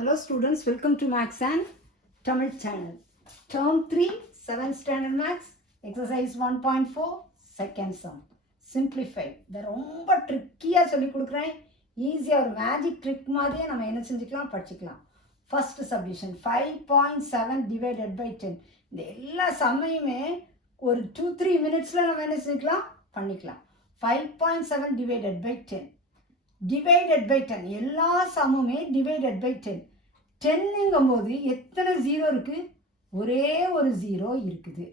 Hello students, welcome to Maths and Tamil channel. Term 3, 7th standard Maths, exercise 1.4, second sum. Simplify. இதை ரொம்ப ட்ரிக்கியாக சொல்லி கொடுக்குறேன். ஈஸியாக ஒரு மேஜிக் ட்ரிக் மாதிரியே நம்ம என்ன செஞ்சுக்கலாம் படிச்சுக்கலாம். First subdivision 5.7 divided by 10. இந்த எல்லா சம்மையுமே ஒரு 2-3 மினிட்ஸில் நம்ம என்ன செஞ்சுக்கலாம் பண்ணிக்கலாம். 5.7 டிவைடட் பை 10. டிவைடட் பை 10 எல்லா சம்முமே டிவைடட் பை 10. 10ங்கும்போது எத்தனை ஜீரோ இருக்குது? ஒரே ஒரு ஜீரோ இருக்குது.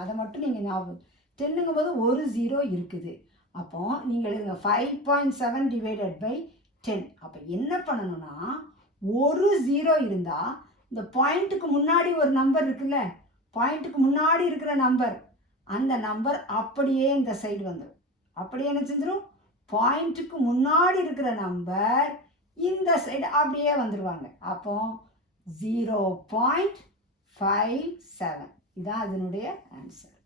அதை மட்டும் நீங்கள் ஞாபகம். 10ங்கும்போது ஒரு ஜீரோ இருக்குது. அப்போ நீங்கள் எழுதுங்க 5.7 டிவைடட் பை 10. அப்போ என்ன பண்ணணும்னா ஒரு ஜீரோ இருந்தால் இந்த பாயிண்ட்டுக்கு முன்னாடி ஒரு நம்பர் இருக்குல்ல, பாயிண்ட்டுக்கு முன்னாடி இருக்கிற நம்பர், அந்த நம்பர் அப்படியே இந்த சைடு வந்துடும். அப்படியே என்ன செஞ்சிடும்? பாயிண்ட்டுக்கு முன்னாடி இருக்கிற நம்பர் இந்த சைடு அப்படியே வந்துடுவாங்க. அப்போ 0.57 இதான் அதனுடைய ஆன்சர்.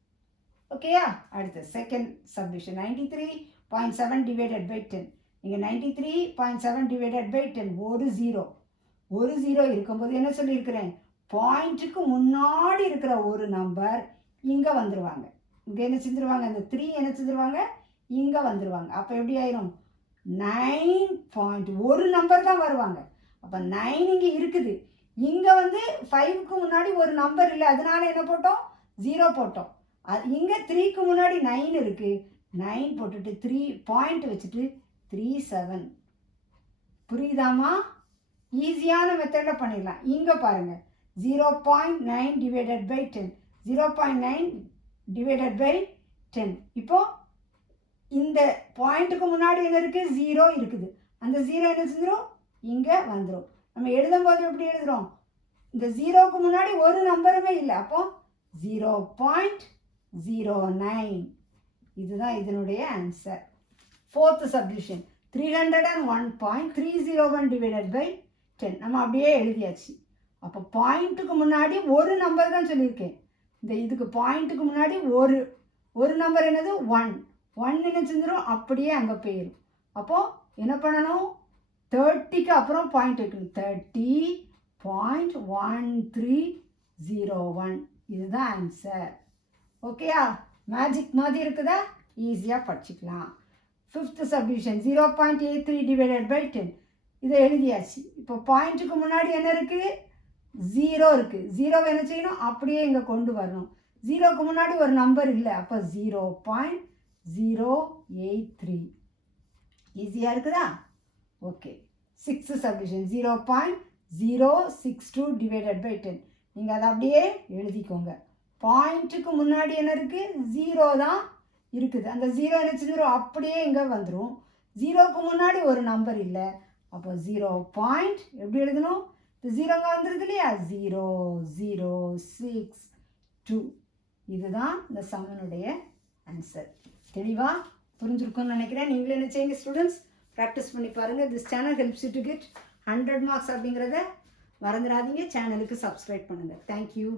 ஓகேயா? அடுத்து செகண்ட் சப்டிவிஷன் 93.7 டிவைடட் பை 10. நீங்கள் 93.7 டிவைடட் பை 10 ஒரு ஜீரோ இருக்கும்போது என்ன சொல்லியிருக்கிறேன்? பாயிண்ட்டுக்கு முன்னாடி இருக்கிற ஒரு நம்பர் இங்கே வந்துடுவாங்க. இங்கே என்ன செஞ்சுருவாங்க? இந்த 3 என்ன செஞ்சுருவாங்க? இங்கே வந்துடுவாங்க. அப்போ எப்படி ஆயிரும்? 9. ஒரு நம்பர் தான் வருவாங்க. அப்போ 9 இங்கே இருக்குது. இங்கே வந்து 5க்கு முன்னாடி ஒரு நம்பர் இல்லை, அதனால என்ன போட்டோம்? 0 போட்டோம். இங்கே 3க்கு முன்னாடி 9 இருக்குது. 9 போட்டுட்டு 3 பாயிண்ட் வச்சுட்டு 37. புரியுதாமா? ஈஸியான மெத்தடில் பண்ணிடலாம். இங்கே பாருங்கள் 0.9 டிவைடட் பை 10. 0.9 divided by 10. இப்போது இந்த பாயிண்ட்டுக்கு முன்னாடி என்ன இருக்குது? 0 இருக்குது. அந்த 0 என்ன செஞ்சிடும்? இங்கே வந்துடும். நம்ம எழுதும்போது எப்படி எழுதுகிறோம்? இந்த 0க்கு முன்னாடி ஒரு நம்பருமே இல்லை. அப்போ 0.09 இதுதான் இதனுடைய answer. Fourth subdivision 301.301 divided by 10. நம்ம அப்படியே எழுதியாச்சு. அப்போ பாயிண்ட்டுக்கு முன்னாடி ஒரு நம்பர் தான் சொல்லியிருக்கேன். இதுக்கு பாயிண்ட்டுக்கு முன்னாடி ஒரு நம்பர் என்னது? 1 என்ன செஞ்சிடும்? அப்படியே அங்கே போயிடும். அப்போது என்ன பண்ணணும்? 30க்கு அப்புறம் பாயிண்ட் வைக்கணும். 30.1301 இதுதான் ஆன்சர். ஓகேயா? மேஜிக் மாதிரி இருக்குதா? ஈஸியாக படிச்சுக்கலாம். Fifth subdivision 0.83 divided by 10. இதை எழுதியாச்சு. இப்போ பாயிண்ட்டுக்கு முன்னாடி என்ன இருக்குது? 0 இருக்குது. 0 என்ன செய்யணும்? அப்படியே இங்கே கொண்டு வரணும். 0க்கு முன்னாடி ஒரு நம்பர் இல்லை. அப்போ 0.083 ஈஸியாக இருக்குதா? Okay. Sixth subdivision 0.062 divided by 10. நீங்கள் அதை அப்படியே எழுதிக்கோங்க. பாயிண்ட்டுக்கு முன்னாடி என்ன இருக்குது? 0 தான் இருக்குது. அந்த 0 என்ன செஞ்சிடும்? அப்படியே இங்கே வந்துடும். 0க்கு முன்னாடி ஒரு நம்பர் இல்லை. அப்போ 0. எப்படி எழுதணும்? இந்த 0 வந்துடுது இல்லையா? 0.062 இதுதான் இந்த சம்மனுடைய ஆன்சர். தெளிவாக புரிஞ்சிருக்கும்னு நினைக்கிறேன். நீங்களே என்ன செய்யுங்க ஸ்டூடெண்ட்ஸ், ப்ராக்டிஸ் பண்ணி பாருங்கள். This channel helps you to get 100 marks அப்படிங்கிறத மறந்துடாதீங்க. சேனலுக்கு சப்ஸ்கிரைப் பண்ணுங்கள். தேங்க்யூ.